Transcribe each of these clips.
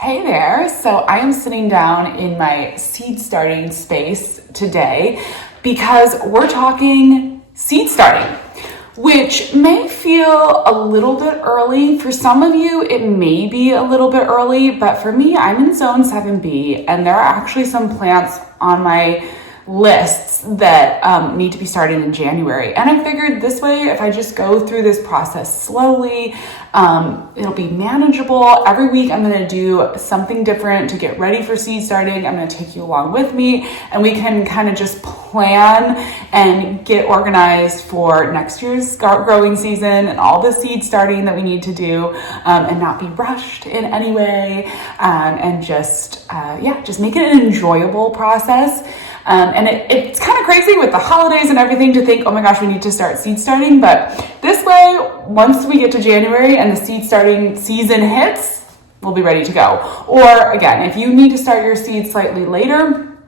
Hey there, so I am sitting down in my seed starting space today because we're talking seed starting, which may feel a little bit early. For some of you, it may be a little bit early, but for me, I'm in zone 7B and there are actually some plants on my lists that need to be started in January. And I figured this way, if I just go through this process slowly, it'll be manageable. Every week I'm going to do something different to get ready for seed starting. I'm going to take you along with me and we can kind of just plan and get organized for next year's growing season and all the seed starting that we need to do, and not be rushed in any way, and just make it an enjoyable process. And it's kind of crazy with the holidays and everything to think, oh my gosh, we need to start seed starting. But this way, once we get to January and the seed starting season hits, we'll be ready to go. Or again, if you need to start your seeds slightly later,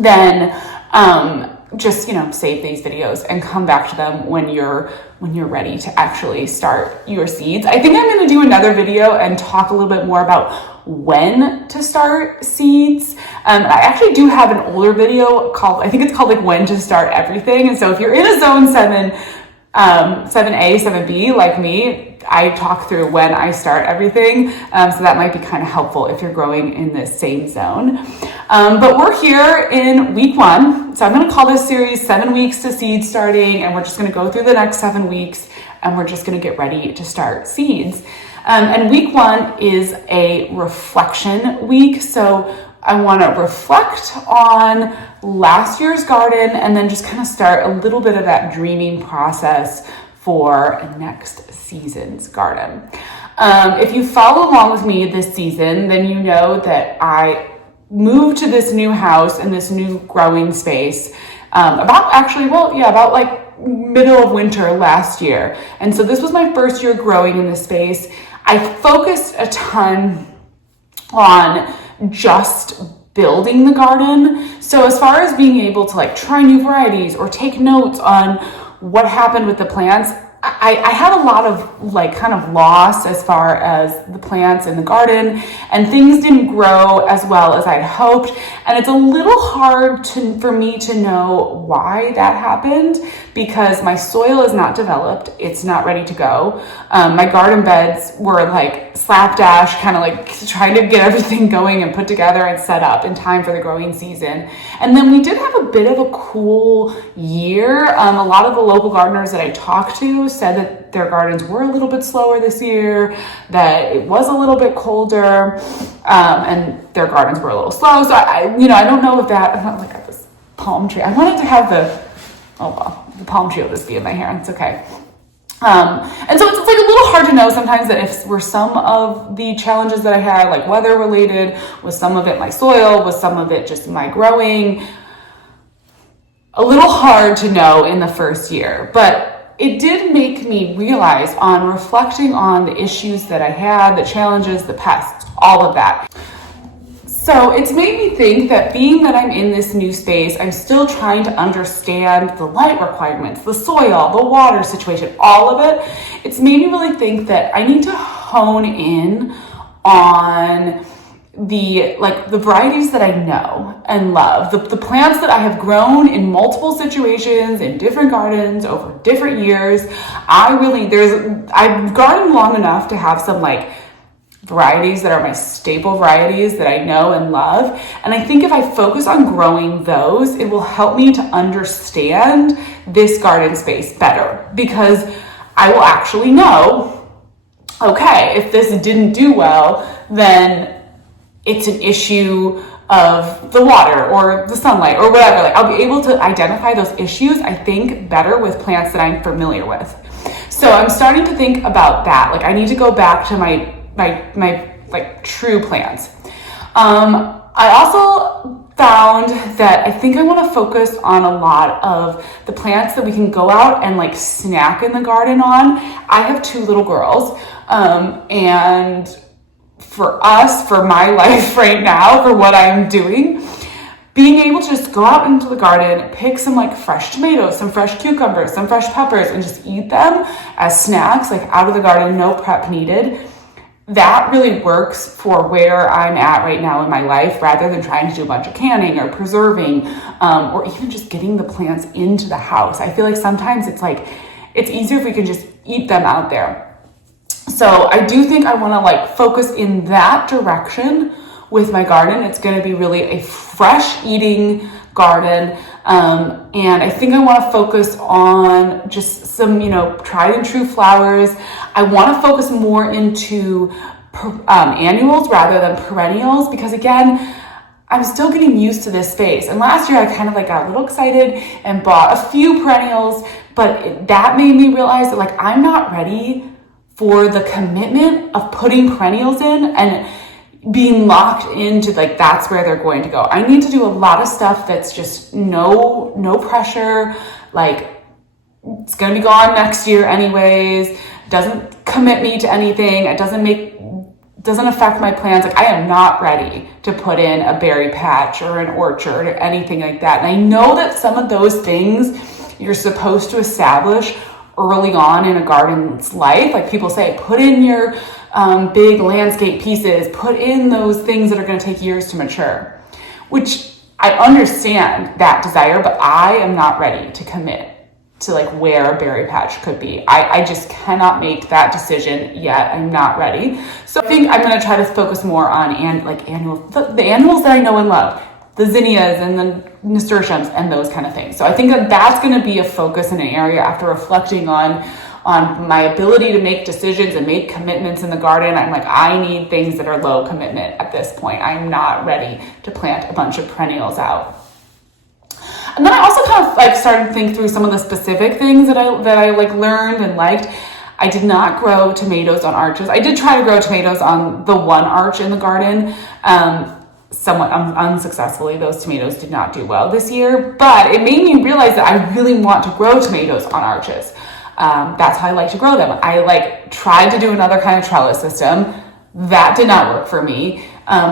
then just save these videos and come back to them when you're ready to actually start your seeds. I think I'm going to do another video and talk a little bit more about when to start seeds. I actually do have an older video I think it's called like when to start everything. And so if you're in a zone 7A, 7B like me, I talk through when I start everything. So that might be kind of helpful if you're growing in this same zone. But we're here in week 1. So I'm going to call this series 7 weeks to seed starting. And we're just going to go through the next 7 weeks and we're just going to get ready to start seeds. And week 1 is a reflection week. So I want to reflect on last year's garden and then just kind of start a little bit of that dreaming process for next season's garden. If you follow along with me this season, then you know that I moved to this new house and this new growing space about like middle of winter last year. And so this was my first year growing in this space. I focused a ton on just building the garden. So as far as being able to like try new varieties or take notes on what happened with the plants, I had a lot of like kind of loss as far as the plants in the garden, and things didn't grow as well as I'd hoped. And it's a little hard for me to know why that happened because my soil is not developed. It's not ready to go. My garden beds were like slapdash, kind of like trying to get everything going and put together and set up in time for the growing season. And then we did have a bit of a cool year. A lot of the local gardeners that I talked to said that their gardens were a little bit slower this year, that it was a little bit colder, and their gardens were a little slow. So I don't know if that, I'm not like this palm tree. I wanted to have the palm tree will just be in my hair. It's okay. And so it's like a little hard to know sometimes that if were some of the challenges that I had, like weather related, was some of it my soil, was some of it just my growing, a little hard to know in the first year. But it did make me realize on reflecting on the issues that I had, the challenges, the pests, all of that. So it's made me think that being that I'm in this new space, I'm still trying to understand the light requirements, the soil, the water situation, all of it. It's made me really think that I need to hone in on the varieties that I know and love, the plants that I have grown in multiple situations in different gardens over different years. I've gardened long enough to have some like varieties that are my staple varieties that I know and love. And I think if I focus on growing those, it will help me to understand this garden space better, because I will actually know, okay, if this didn't do well, then it's an issue of the water or the sunlight or whatever. Like I'll be able to identify those issues, I think, better with plants that I'm familiar with. So I'm starting to think about that. Like I need to go back to my like true plants. I also found that I think I want to focus on a lot of the plants that we can go out and like snack in the garden on. I have 2 little girls, and for my life right now, for what I'm doing, being able to just go out into the garden, pick some like fresh tomatoes, some fresh cucumbers, some fresh peppers, and just eat them as snacks, like out of the garden, no prep needed, that really works for where I'm at right now in my life, rather than trying to do a bunch of canning or preserving, or even just getting the plants into the house. I feel like sometimes it's easier if we can just eat them out there. So I do think I want to like focus in that direction with my garden. It's going to be really a fresh eating garden. And I think I want to focus on just some, tried and true flowers. I want to focus more into annuals rather than perennials, because again, I'm still getting used to this space. And last year I kind of like got a little excited and bought a few perennials, but that made me realize that like I'm not ready for the commitment of putting perennials in and being locked into like that's where they're going to go. I need to do a lot of stuff that's just no pressure, like it's going to be gone next year anyways, doesn't commit me to anything, it doesn't affect my plans. Like I am not ready to put in a berry patch or an orchard or anything like that. And I know that some of those things you're supposed to establish early on in a garden's life. Like people say, put in your big landscape pieces, put in those things that are going to take years to mature, which I understand that desire, but I am not ready to commit to like where a berry patch could be. I just cannot make that decision yet. I'm not ready. So I think I'm going to try to focus more on annuals, the annuals that I know and love, the zinnias and the nasturtiums and those kind of things. So I think that that's going to be a focus in an area after reflecting on my ability to make decisions and make commitments in the garden. I'm like, I need things that are low commitment at this point. I'm not ready to plant a bunch of perennials out. And then I also kind of like started to think through some of the specific things that I like learned and liked. I did not grow tomatoes on arches. I did try to grow tomatoes on the one arch in the garden, somewhat unsuccessfully. Those tomatoes did not do well this year, but it made me realize that I really want to grow tomatoes on arches. That's how I like to grow them. I like tried to do another kind of trellis system. That did not work for me.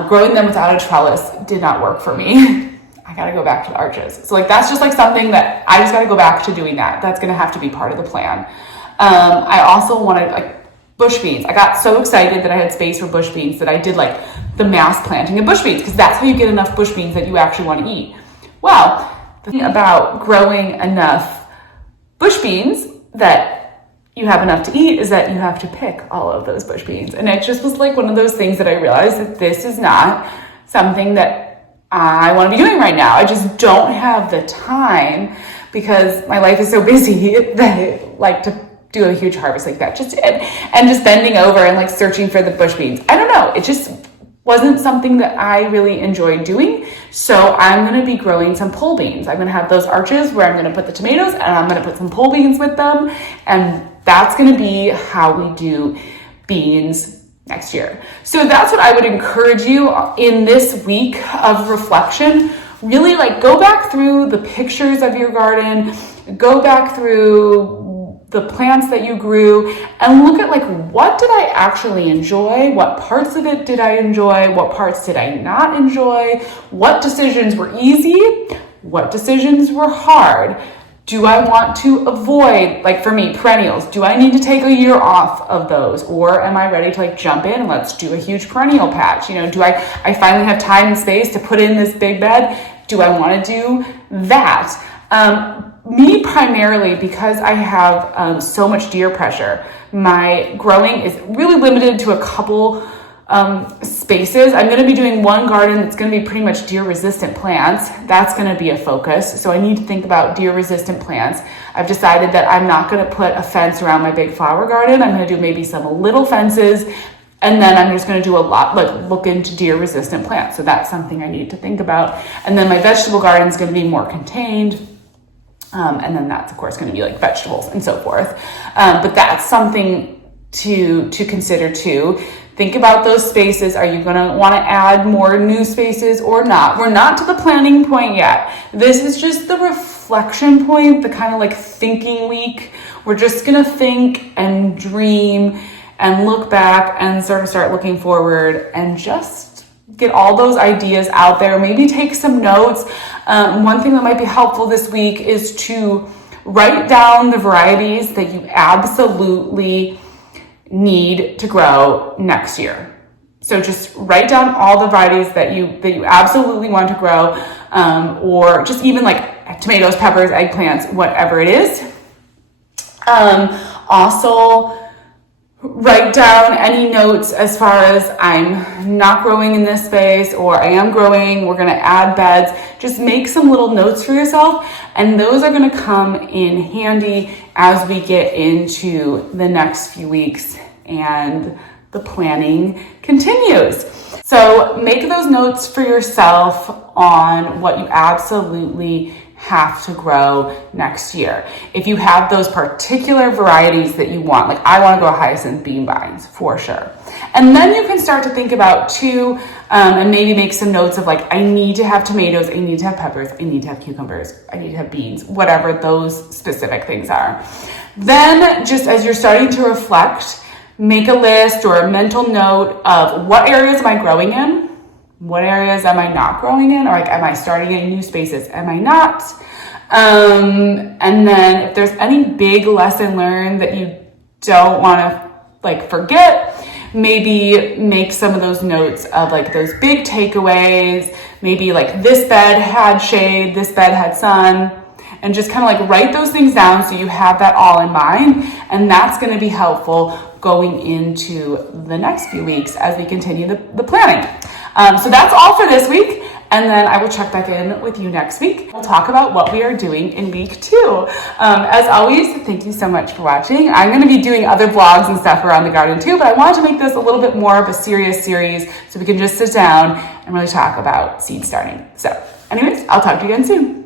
Growing them without a trellis did not work for me. I got to go back to the arches. So like, that's just like something that I just got to go back to doing that. That's going to have to be part of the plan. I also wanted like bush beans. I got so excited that I had space for bush beans that I did like the mass planting of bush beans, because that's how you get enough bush beans that you actually want to eat. Well, the thing about growing enough bush beans that you have enough to eat is that you have to pick all of those bush beans. And it just was like one of those things that I realized that this is not something that I want to be doing right now. I just don't have the time because my life is so busy that I like to do a huge harvest like that. And just bending over and like searching for the bush beans. I don't know. It just wasn't something that I really enjoyed doing. So I'm going to be growing some pole beans. I'm going to have those arches where I'm going to put the tomatoes and I'm going to put some pole beans with them. And that's going to be how we do beans next year. So that's what I would encourage you in this week of reflection. Really like go back through the pictures of your garden, go back through the plants that you grew and look at like, what did I actually enjoy? What parts of it did I enjoy? What parts did I not enjoy? What decisions were easy? What decisions were hard? Do I want to avoid, like for me, perennials? Do I need to take a year off of those? Or am I ready to like jump in and let's do a huge perennial patch? Do I finally have time and space to put in this big bed? Do I want to do that? Me primarily, because I have so much deer pressure, my growing is really limited to a couple spaces. I'm going to be doing one garden that's going to be pretty much deer resistant plants. That's going to be a focus. So I need to think about deer resistant plants. I've decided that I'm not going to put a fence around my big flower garden. I'm going to do maybe some little fences. And then I'm just going to do a lot, like look into deer resistant plants. So that's something I need to think about. And then my vegetable garden is going to be more contained. And then that's of course going to be like vegetables and so forth. But that's something to consider too. Think about those spaces. Are you going to want to add more new spaces or not? We're not to the planning point yet. This is just the reflection point, the kind of like thinking week. We're just going to think and dream and look back and sort of start looking forward and just get all those ideas out there. Maybe take some notes. One thing that might be helpful this week is to write down the varieties that you absolutely need to grow next year. So just write down all the varieties that you absolutely want to grow, or just even like tomatoes, peppers, eggplants, whatever it is. Also, write down any notes as far as I'm not growing in this space or I am growing, we're going to add beds. Just make some little notes for yourself, and those are going to come in handy as we get into the next few weeks and the planning continues. So make those notes for yourself on what you absolutely have to grow next year. If you have those particular varieties that you want, like I want to grow hyacinth bean vines for sure. And then you can start to think about too, and maybe make some notes of like, I need to have tomatoes, I need to have peppers, I need to have cucumbers, I need to have beans, whatever those specific things are. Then just as you're starting to reflect, make a list or a mental note of what areas am I growing in? What areas am I not growing in? Or like, am I starting in new spaces? Am I not? And then if there's any big lesson learned that you don't want to like forget, maybe make some of those notes of like those big takeaways. Maybe like this bed had shade, this bed had sun, and just kind of like write those things down so you have that all in mind. And that's going to be helpful going into the next few weeks as we continue the planning. So that's all for this week. And then I will check back in with you next week. We'll talk about what we are doing in week 2. As always, thank you so much for watching. I'm going to be doing other vlogs and stuff around the garden too, but I wanted to make this a little bit more of a serious series so we can just sit down and really talk about seed starting. So anyways, I'll talk to you again soon.